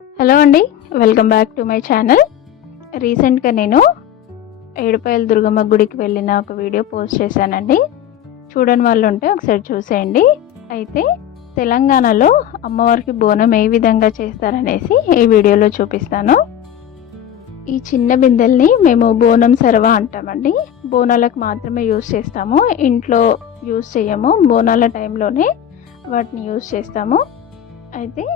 Hello అండి welcome back to my channel. రీసెంట్గా నేను ఏడుపాయల దుర్గమ్మ గుడికి వెళ్ళిన ఒక వీడియో పోస్ట్ చేశానండి. చూడని వాళ్ళు ఉంటే ఒకసారి చూసేయండి. అయితే తెలంగాణలో అమ్మవారికి బోనం ఏ విధంగా చేస్తారనేసి ఈ వీడియోలో చూపిస్తాను. ఈ చిన్న బిందెల్ని మేము బోనం సర్వ అంటామండి. బోనాలకు మాత్రమే యూస్ చేస్తాము. ఇంట్లో యూస్ చేయము. బోనాల టైంలోనే వాటిని యూస్ చేస్తాము. అయితే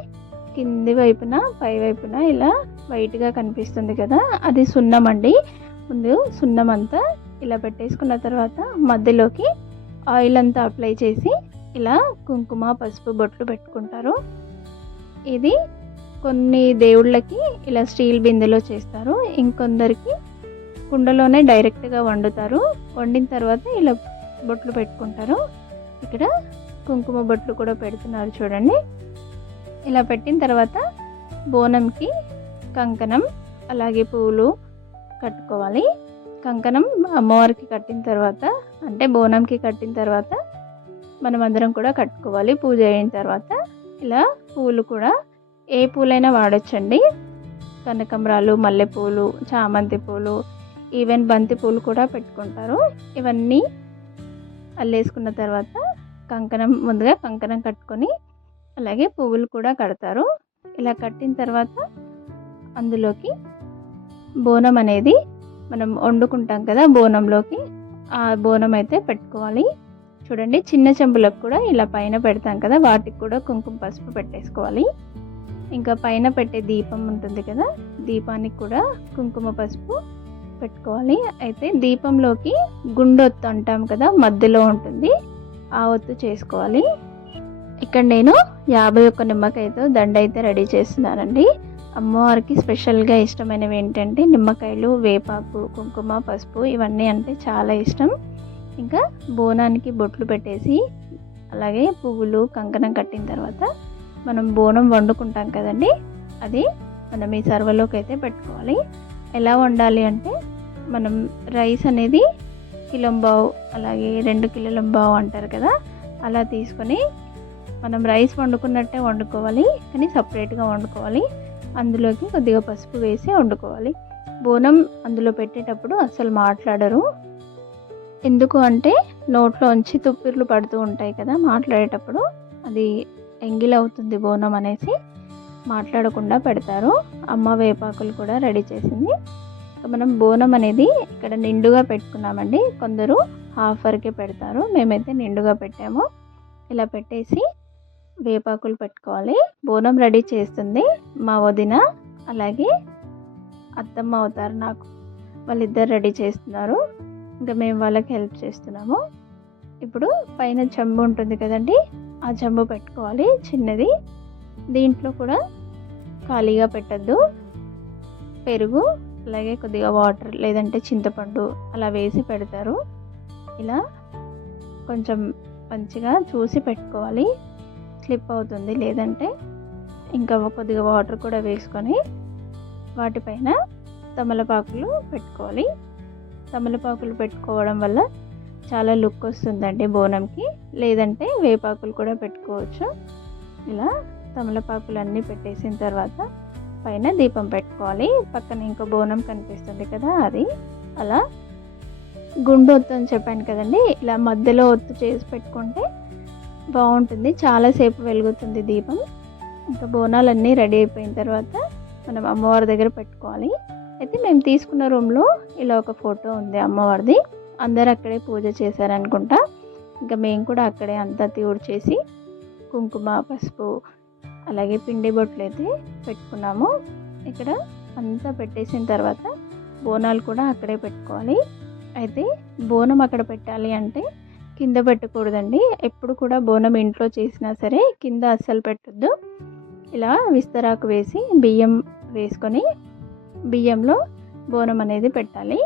కింది వైపున పై వైపున ఇలా వైట్గా కనిపిస్తుంది కదా అది సున్నం అండి. ముందు సున్నం అంతా ఇలా పెట్టేసుకున్న తర్వాత మధ్యలోకి ఆయిల్ అంతా అప్లై చేసి ఇలా కుంకుమ పసుపు బొట్లు పెట్టుకుంటారు. ఇది కొన్ని దేవుళ్ళకి ఇలా స్టీల్ బిందెలో చేస్తారు. ఇంకొందరికి కుండలోనే డైరెక్ట్గా వండుతారు. వండిన తర్వాత ఇలా బొట్లు పెట్టుకుంటారు. ఇక్కడ కుంకుమ బొట్లు కూడా పెడుతున్నారు చూడండి. ఇలా పెట్టిన తర్వాత బోనంకి కంకణం అలాగే పూలు కట్టుకోవాలి. కంకణం అమ్మవారికి కట్టిన తర్వాత అంటే బోనంకి కట్టిన తర్వాత మనం అందరం కూడా కట్టుకోవాలి. పూజ అయిన తర్వాత ఇలా పూలు కూడా ఏ పూలైనా వాడచ్చండి. కనకంబరాలు మల్లెపూలు చామంతి పూలు ఈవెన్ బంతి పూలు కూడా పెట్టుకుంటారు. ఇవన్నీ అల్లేసుకున్న తర్వాత కంకణం ముందుగా కంకణం కట్టుకొని అలాగే పువ్వులు కూడా కడతారు. ఇలా కట్టిన తర్వాత అందులోకి బోనం అనేది మనం వండుకుంటాం కదా బోనంలోకి. ఆ బోనం అయితే పెట్టుకోవాలి. చూడండి చిన్న చెంబులకు కూడా ఇలా పైన పెడతాం కదా వాటికి కూడా కుంకుమ పసుపు పెట్టేసుకోవాలి. ఇంకా పైన పెట్టే దీపం ఉంటుంది కదా దీపానికి కూడా కుంకుమ పసుపు పెట్టుకోవాలి. అయితే దీపంలోకి గుండొత్తు అంటాం కదా మధ్యలో ఉంటుంది. ఆ ఒత్తు చేసుకోవాలి. ఇక్కడ నేను యాభై ఒక్క నిమ్మకాయతో దండ అయితే రెడీ చేస్తున్నానండి. అమ్మవారికి స్పెషల్గా ఇష్టమైనవి ఏంటంటే నిమ్మకాయలు వేపాకు కుంకుమ పసుపు ఇవన్నీ అంటే చాలా ఇష్టం. ఇంకా బోనానికి బొట్లు పెట్టేసి అలాగే పువ్వులు కంకణం కట్టిన తర్వాత మనం బోనం వండుకుంటాం కదండి. అది మనం ఈ సర్వలోకి అయితే పెట్టుకోవాలి. ఎలా వండాలి అంటే మనం రైస్ అనేది కిలంబావు అలాగే రెండు కిలోలంబావు అంటారు కదా అలా తీసుకొని మనం రైస్ వండుకున్నట్టే వండుకోవాలి కానీ సపరేట్గా వండుకోవాలి. అందులోకి కొద్దిగా పసుపు వేసి వండుకోవాలి. బోనం అందులో పెట్టేటప్పుడు అసలు మాట్లాడరు. ఎందుకు అంటే నోట్లోంచి తుప్పిర్లు పడుతూ ఉంటాయి కదా మాట్లాడేటప్పుడు అది ఎంగిల్ అవుతుంది బోనం అనేసి. మాట్లాడకుండా పెడతారు. అమ్మ వేపాకులు కూడా రెడీ చేసింది. మనం బోనం అనేది ఇక్కడ నిండుగా పెట్టుకున్నామండి. కొందరు హాఫ్ వరకే పెడతారు. మేమైతే నిండుగా పెట్టాము. ఇలా పెట్టేసి వేపాకులు పెట్టుకోవాలి. బోనం రెడీ చేస్తుంది మా వదిన అలాగే అత్తమ్మ అవుతారు నాకు. వాళ్ళిద్దరు రెడీ చేస్తున్నారు. ఇంకా మేము వాళ్ళకి హెల్ప్ చేస్తున్నాము. ఇప్పుడు పైన చెంబు ఉంటుంది కదండి ఆ చెంబు పెట్టుకోవాలి చిన్నది. దీంట్లో కూడా ఖాళీగా పెట్టద్దు. పెరుగు అలాగే కొద్దిగా వాటర్ లేదంటే చింతపండు అలా వేసి పెడతారు. ఇలా కొంచెం మంచిగా చూసి పెట్టుకోవాలి. స్లిప్ అవుతుంది. లేదంటే ఇంకా కొద్దిగా వాటర్ కూడా వేసుకొని వాటిపైన తమలపాకులు పెట్టుకోవాలి. తమలపాకులు పెట్టుకోవడం వల్ల చాలా లుక్ వస్తుందండి బోనంకి. లేదంటే వేపాకులు కూడా పెట్టుకోవచ్చు. ఇలా తమలపాకులు అన్నీ పెట్టేసిన తర్వాత పైన దీపం పెట్టుకోవాలి. పక్కన ఇంకో బోనం కనిపిస్తుంది కదా అది. అలా గుండు ఒత్తు అని చెప్పాను కదండి. ఇలా మధ్యలో ఒత్తు చేసి పెట్టుకుంటే బాగుంటుంది. చాలాసేపు వెలుగుతుంది దీపం. ఇంకా బోనాలన్నీ రెడీ అయిపోయిన తర్వాత మనం అమ్మవారి దగ్గర పెట్టుకోవాలి. అయితే మేము తీసుకున్న రూమ్లో ఇలా ఒక ఫోటో ఉంది అమ్మవారిది. అందరు అక్కడే పూజ చేశారనుకుంటా. ఇంకా మేము కూడా అక్కడే అంతా చేసి కుంకుమ పసుపు అలాగే పిండి బొట్లు అయితే పెట్టుకున్నాము. ఇక్కడ అంతా పెట్టేసిన తర్వాత బోనాలు కూడా అక్కడే పెట్టుకోవాలి. అయితే బోనం అక్కడ పెట్టాలి అంటే కింద పెట్టకూడదండి. ఎప్పుడు కూడా బోనం ఇంట్లో చేసినా సరే కింద అస్సలు పెట్టద్దు. ఇలా విస్తరాకు వేసి బియ్యం వేసుకొని బియ్యంలో బోనం అనేది పెట్టాలి.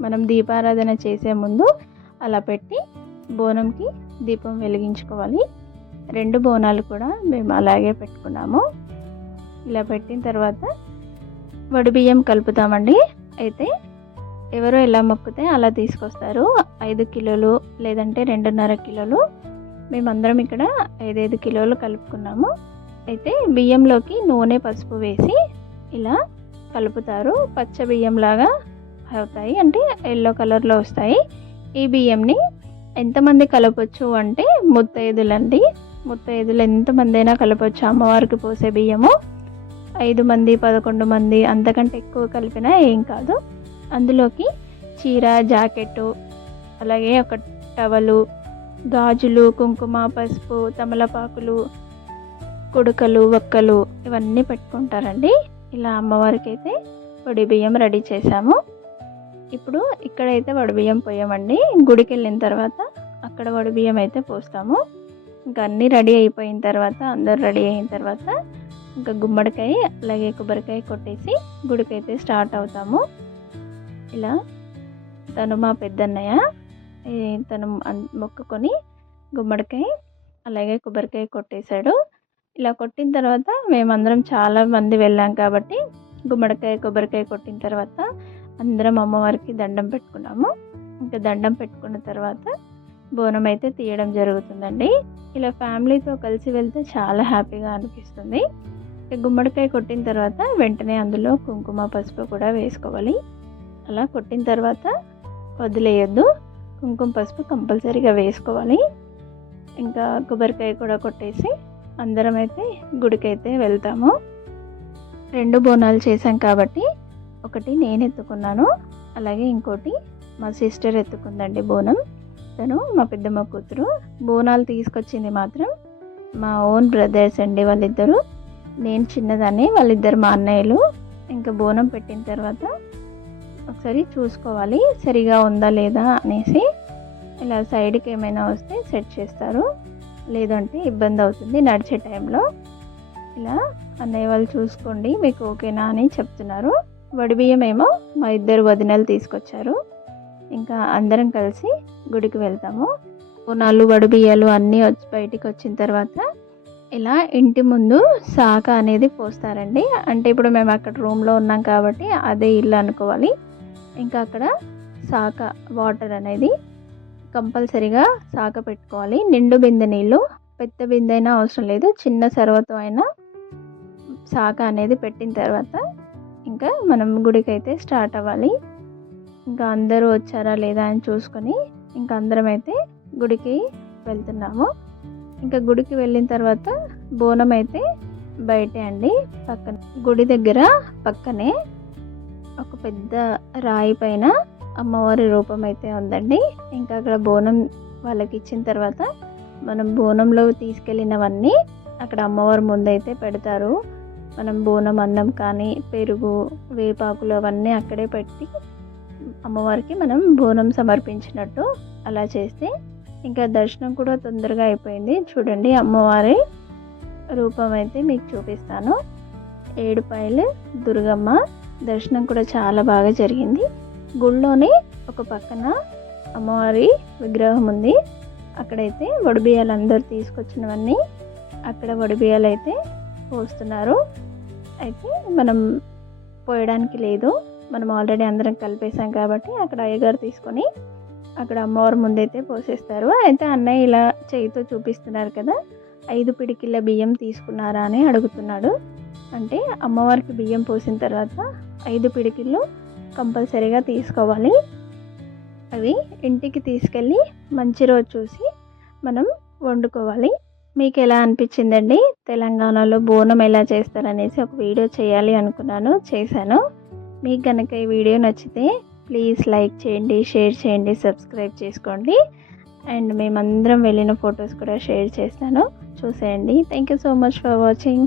మనం దీపారాధన చేసే ముందు అలా పెట్టి బోనంకి దీపం వెలిగించుకోవాలి. రెండు బోనాలు కూడా మేము అలాగే పెట్టుకున్నాము. ఇలా పెట్టిన తర్వాత వడి బియ్యం కలుపుతామండి. అయితే ఎవరో ఎలా మొక్కితే అలా తీసుకొస్తారు. ఐదు కిలోలు లేదంటే రెండున్నర కిలోలు. మేమందరం ఇక్కడ ఐదైదు కిలోలు కలుపుకున్నాము. అయితే బియ్యంలోకి నూనె పసుపు వేసి ఇలా కలుపుతారు. పచ్చ బియ్యంలాగా అవుతాయి. అంటే ఎల్లో కలర్లో వస్తాయి. ఈ బియ్యంని ఎంతమంది కలపచ్చు అంటే ముత్తైదులండి. ముత్తైదులు ఎంతమంది అయినా కలపచ్చు. అమ్మవారికి పోసే బియ్యము ఐదు మంది పదకొండు మంది అంతకంటే ఎక్కువ కలిపినా ఏం కాదు. అందులోకి చీర జాకెట్టు అలాగే ఒక టవలు గాజులు కుంకుమ పసుపు తమలపాకులు కుడుకలు వక్కలు ఇవన్నీ పెట్టుకుంటారండి. ఇలా అమ్మవారికి అయితే వడి బియ్యం రెడీ చేసాము ఇప్పుడు ఇక్కడైతే వడి బియ్యం పోయామండి. గుడికి వెళ్ళిన తర్వాత అక్కడ వడి బియ్యం అయితే పోస్తాము. ఇంకా అన్నీ రెడీ అయిపోయిన తర్వాత అందరు రెడీ అయిన తర్వాత ఇంకా గుమ్మడికాయ అలాగే కొబ్బరికాయ కొట్టేసి గుడికైతే స్టార్ట్ అవుతాము. ఇలా తను మా పెద్దన్నయ్య తను మొక్కుకొని గుమ్మడికాయ అలాగే కొబ్బరికాయ కొట్టేశాడు. ఇలా కొట్టిన తర్వాత మేమందరం చాలా మంది వెళ్ళాం కాబట్టి గుమ్మడికాయ కొబ్బరికాయ కొట్టిన తర్వాత అందరం అమ్మవారికి దండం పెట్టుకున్నాము. ఇంకా దండం పెట్టుకున్న తర్వాత బోనం అయితే తీయడం జరుగుతుందండి. ఇలా ఫ్యామిలీతో కలిసి వెళ్తే చాలా హ్యాపీగా అనిపిస్తుంది. గుమ్మడికాయ కొట్టిన తర్వాత వెంటనే అందులో కుంకుమ పసుపు కూడా వేసుకోవాలి. అలా కొట్టిన తర్వాత వదిలేయద్దు. కుంకుమ పసుపు కంపల్సరీగా వేసుకోవాలి. ఇంకా కొబ్బరికాయ కూడా కొట్టేసి అందరం అయితే గుడికి అయితే వెళ్తాము. రెండు బోనాలు చేశాం కాబట్టి ఒకటి నేను ఎత్తుకున్నాను అలాగే ఇంకోటి మా సిస్టర్ ఎత్తుకుందండి బోనం. తను మా పెద్దమ్మ కూతురు. బోనాలు తీసుకొచ్చింది మాత్రం మా ఓన్ బ్రదర్స్ అండి వాళ్ళిద్దరూ. నేను చిన్నదాన్ని వాళ్ళిద్దరు మా అన్నయ్యలు. ఇంకా బోనం పెట్టిన తర్వాత ఒకసారి చూసుకోవాలి. సరిగా ఉందా లేదా అనేసి ఇలా సైడ్కి ఏమైనా వస్తే సెట్ చేస్తారు. లేదంటే ఇబ్బంది అవుతుంది నడిచే టైంలో. ఇలా అన్నయ్య వాళ్ళు చూసుకోండి మీకు ఓకేనా అని చెప్తున్నారు. వడి బియ్యం ఏమో మా ఇద్దరు వదినలు తీసుకొచ్చారు. ఇంకా అందరం కలిసి గుడికి వెళ్తాము. బోనాలు వడి బియ్యాలు అన్నీ వచ్చి బయటికి వచ్చిన తర్వాత ఇలా ఇంటి ముందు శాఖ అనేది పోస్తారండి. అంటే ఇప్పుడు మేము అక్కడ రూమ్లో ఉన్నాం కాబట్టి అదే ఇల్లు అనుకోవాలి. ఇంకా అక్కడ శాఖ వాటర్ అనేది కంపల్సరీగా శాఖ పెట్టుకోవాలి. నిండు బిందె నీళ్ళు పెద్ద బిందె అయినా అవసరం లేదు. చిన్న సర్వతో అయినా శాఖ అనేది పెట్టిన తర్వాత ఇంకా మనం గుడికి అయితే స్టార్ట్ అవ్వాలి. ఇంకా అందరూ వచ్చారా లేదా అని చూసుకొని ఇంకా అందరం అయితే గుడికి వెళ్తున్నాము. ఇంకా గుడికి వెళ్ళిన తర్వాత బోనం అయితే బయటే అండి. పక్కన గుడి దగ్గర పక్కనే ఒక పెద్ద రాయి పైన అమ్మవారి రూపం అయితే ఉందండి. ఇంకా అక్కడ బోనం వాళ్ళకి ఇచ్చిన తర్వాత మనం బోనంలో తీసుకెళ్ళినవన్నీ అక్కడ అమ్మవారి ముందైతే పెడతారు. మనం బోనం అన్నం కానీ పెరుగు వేపాకులు అవన్నీ అక్కడే పెట్టి అమ్మవారికి మనం బోనం సమర్పించినట్టు అలా చేస్తే ఇంకా దర్శనం కూడా తొందరగా అయిపోయింది. చూడండి అమ్మవారి రూపం అయితే మీకు చూపిస్తాను. ఏడుపాయలు దుర్గమ్మ దర్శనం కూడా చాలా బాగా జరిగింది. గుళ్ళోనే ఒక పక్కన అమ్మవారి విగ్రహం ఉంది. అక్కడైతే వడిబియ్యాలు అందరు తీసుకొచ్చినవన్నీ అక్కడ వడిబియ్యాలు అయితే పోస్తున్నారు. అయితే మనం పోయడానికి లేదు. మనం ఆల్రెడీ అందరం కలిపేసాం కాబట్టి అక్కడ అయ్యగారు తీసుకొని అక్కడ అమ్మవారి ముందైతే పోసేస్తారు. అయితే అన్నయ్య ఇలా చేయితో చూపిస్తున్నారు కదా ఐదు పిడికిళ్ళ బియ్యం తీసుకున్నారా అని అడుగుతున్నాడు. అంటే అమ్మవారికి బియ్యం పోసిన తర్వాత ఐదు పిడికిళ్ళు కంపల్సరీగా తీసుకోవాలి. అవి ఇంటికి తీసుకెళ్ళి మంచి రోజు చూసి మనం వండుకోవాలి. మీకు ఎలా అనిపించిందండి? తెలంగాణలో బోనం ఎలా చేస్తారనేసి ఒక వీడియో చేయాలి అనుకున్నాను చేశాను. మీకు కనుక ఈ వీడియో నచ్చితే ప్లీజ్ లైక్ చేయండి షేర్ చేయండి సబ్స్క్రైబ్ చేసుకోండి. అండ్ మేమందరం వెళ్ళిన ఫొటోస్ కూడా షేర్ చేస్తాను. చూసేయండి. Thank you so much for watching.